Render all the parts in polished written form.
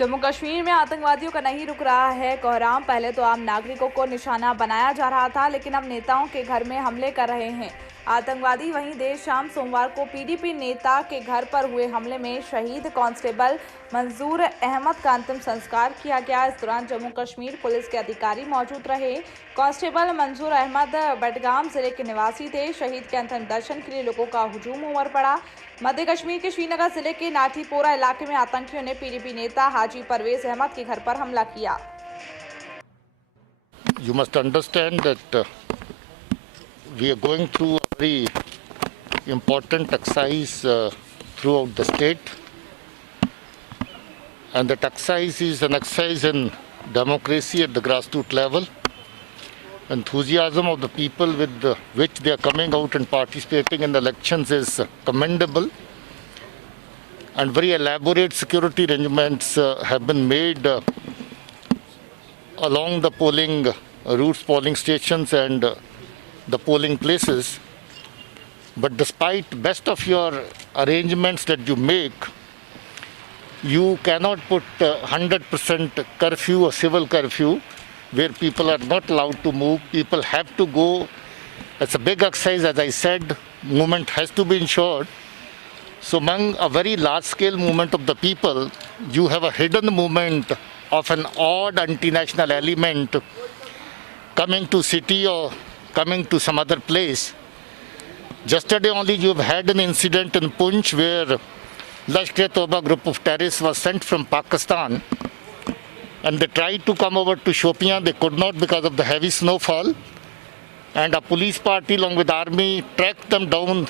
जम्मू कश्मीर में आतंकवादियों का नहीं रुक रहा है कोहराम। पहले तो आम नागरिकों को निशाना बनाया जा रहा था, लेकिन अब नेताओं के घर में हमले कर रहे हैं आतंकवादी। वहीं देर शाम सोमवार को पीडीपी नेता के घर पर हुए हमले में शहीद कांस्टेबल मंजूर अहमद का अंतिम संस्कार किया गया। इस दौरान जम्मू कश्मीर पुलिस के अधिकारी मौजूद रहे। कांस्टेबल मंजूर अहमद बडगाम जिले के निवासी थे। शहीद के अंतिम दर्शन के लिए लोगों का हुजूम उमड़ पड़ा। मध्य कश्मीर के श्रीनगर जिले के नाटीपोरा इलाके में आतंकियों ने पीडीपी नेता हाजी परवेज अहमद के घर पर हमला किया। You must understand that we are going through a very important exercise throughout the state, and that exercise is an exercise in democracy at the grassroots level. Enthusiasm of the people with which they are coming out and participating in the elections is commendable, and very elaborate security arrangements have been made along the polling routes, polling stations and the polling places. But despite best of your arrangements that you make, you cannot put 100% curfew or civil curfew where people are not allowed to move. People have to go. It's a big exercise, as I said. Movement has to be ensured. So among a very large-scale movement of the people, you have a hidden movement of an odd anti-national element coming to city or coming to some other place. Yesterday only you have had an incident in Poonch where Lashkar-e-Toba group of terrorists was sent from Pakistan, and they tried to come over to Shopian. They could not because of the heavy snowfall, and a police party along with army tracked them down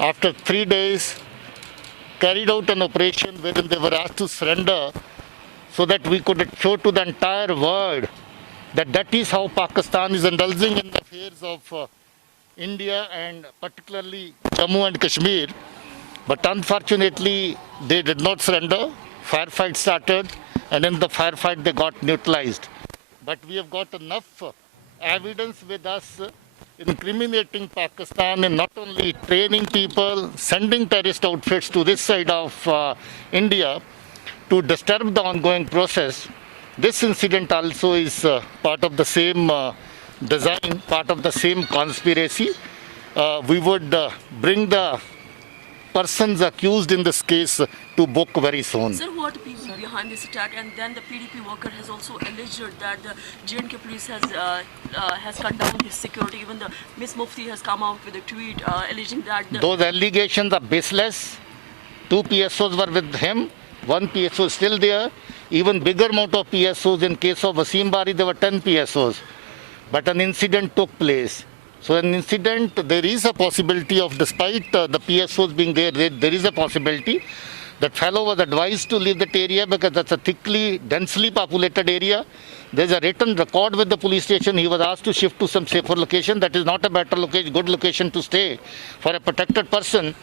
after 3 days, carried out an operation wherein they were asked to surrender so that we could show to the entire world that that is how Pakistan is indulging in the affairs of India and particularly Jammu and Kashmir. But unfortunately, they did not surrender. Firefight started, and in the firefight they got neutralized. But we have got enough evidence with us incriminating Pakistan in not only training people, sending terrorist outfits to this side of India to disturb the ongoing process. This incident also is part of the same design, part of the same conspiracy. We would bring the persons accused in this case to book very soon. Sir, what people behind this attack? And then the PDP worker has also alleged that the J&K police has cut down his security. Even the Miss Mufti has come out with a tweet alleging that those allegations are baseless. 2 PSOs were with him. 1 PSO is still there. Even bigger amount of PSOs. In case of Wasim Bari, there were 10 PSOs. But an incident took place. So an incident, there is a possibility of, despite the PSOs being there, there is a possibility that fellow was advised to leave that area because that's a thickly, densely populated area. There's a written record with the police station. He was asked to shift to some safer location. That is not a better location, good location to stay for a protected person.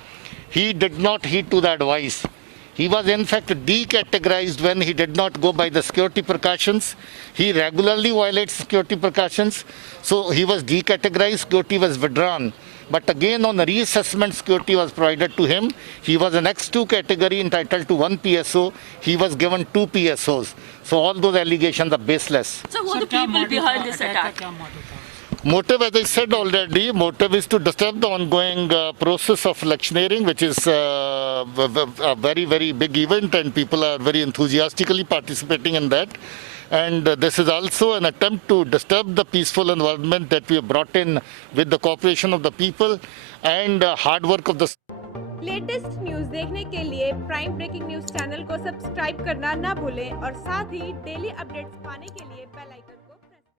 He did not heed to the advice. He was in fact decategorized when he did not go by the security precautions. He regularly violates security precautions. So he was decategorized, security was withdrawn. But again on the reassessment, security was provided to him. He was an X2 category entitled to 1 PSO. He was given 2 PSOs. So all those allegations are baseless. So who are the people behind this attack? Motive, as I said already, motive is to disturb the ongoing process of electioneering, which is a very, very big event, and people are very enthusiastically participating in that. And this is also an attempt to disturb the peaceful environment that we have brought in with the cooperation of the people and hard work of the. Latest news देखने के लिए prime breaking news channel को subscribe करना ना भूलें और साथ ही daily updates पाने के लिए बेल आइकन